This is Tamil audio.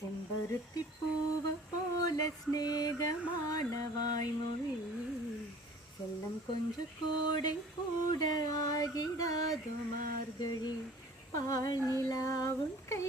செம்பருத்தி பூவ போல ஸ்நேகமான வாய்மொழி செல்லம் கொஞ்சம் கோடை கூட ஆகிடாது மார்கழி பால் நிலாவும் கை